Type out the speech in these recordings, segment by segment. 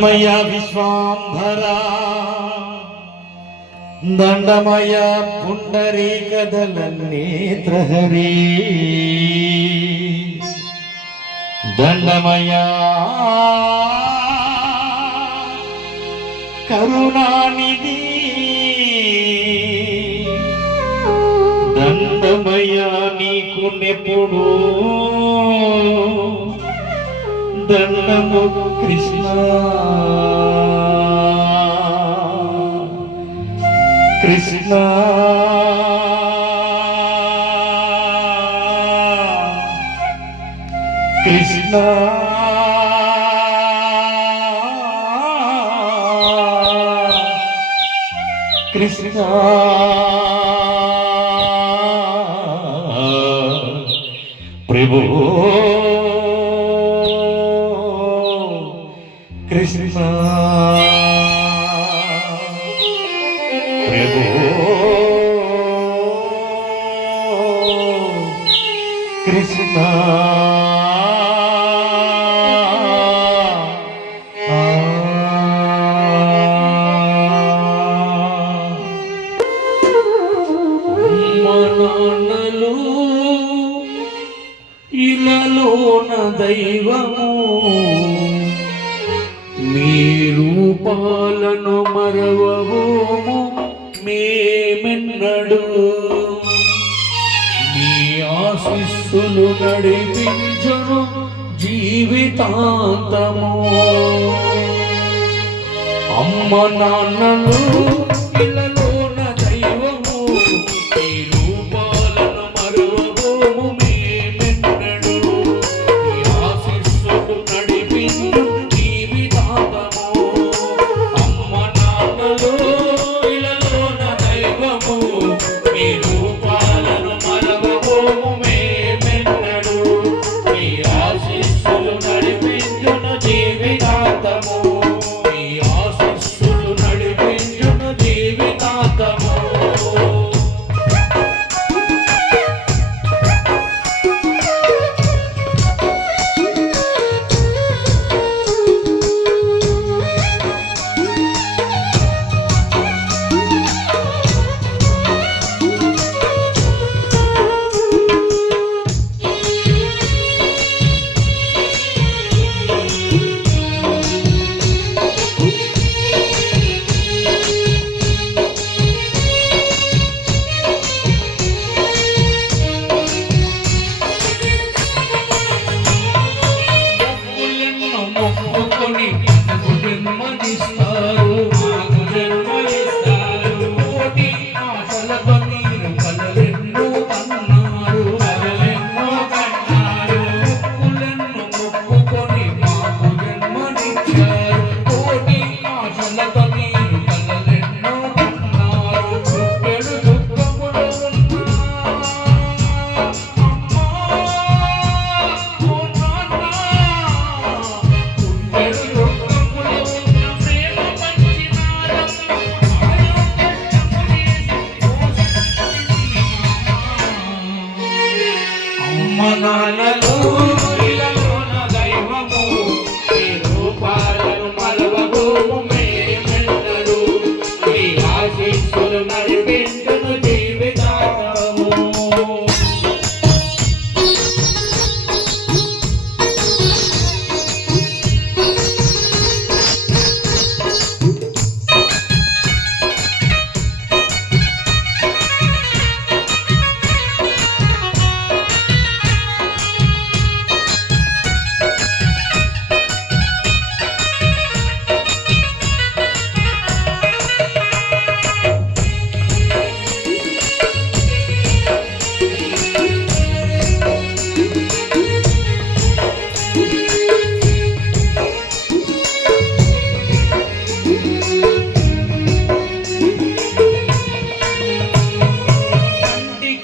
దండమయ విశ్వాంభరా. దండమయ పుండరీకదలన్నేత్రహరి దండమయ కరుణానిధి. దండమయ నీకు నెప్పుడు. దండము కృష్ణ. కృష్ణ. కృష్ణ. కృష్ణ. ప్రభు. కృష్ణ. ప్రభు. కృష్ణ. మనలు ఇలలోన దైవము. మీ రూపాలను మరవము మేమెన్నడు మీ ఆశిస్సులు నడిపించును జీవితాంతము. అమ్మ నాన్నలు ఇలా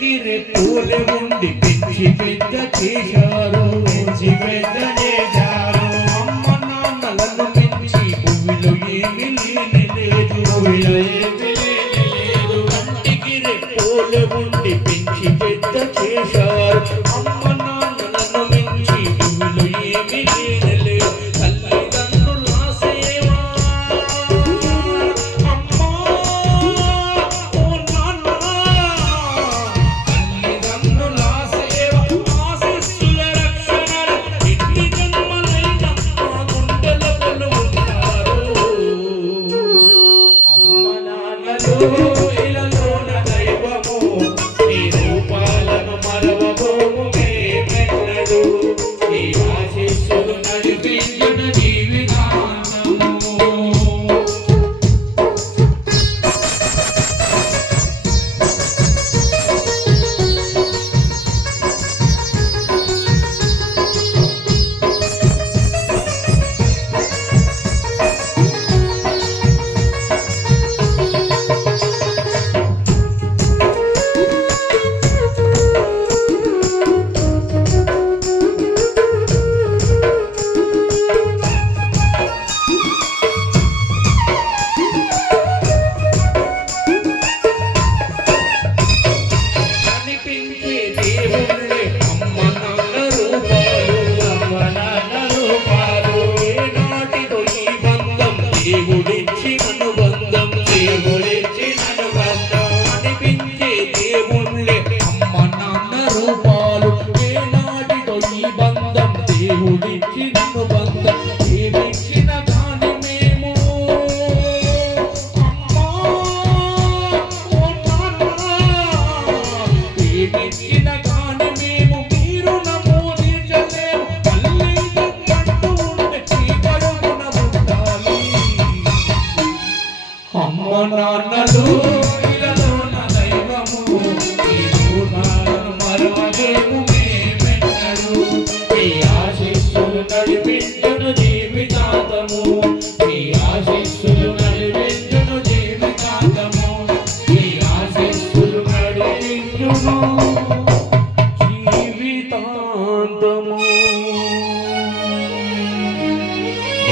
కంటికి రెప్పులే ఉండి పిచ్చి పెద్ద చేశారు పెంచి పెద్ద చేశారు. అమ్మ నాన్నలను పెంచి భూమిలో ఏమి లేదు. భూమిలో ఏమి లేదు. కంటికి రెప్పులే ఉండి పెంచి పెద్ద చేశారు. అమ్మ Oh,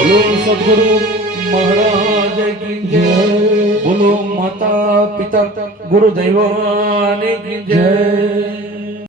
બોલો સદગુરુ મહારાજ કી જય. બોલો માતા પિતા ગુરુદેવાની કી જય.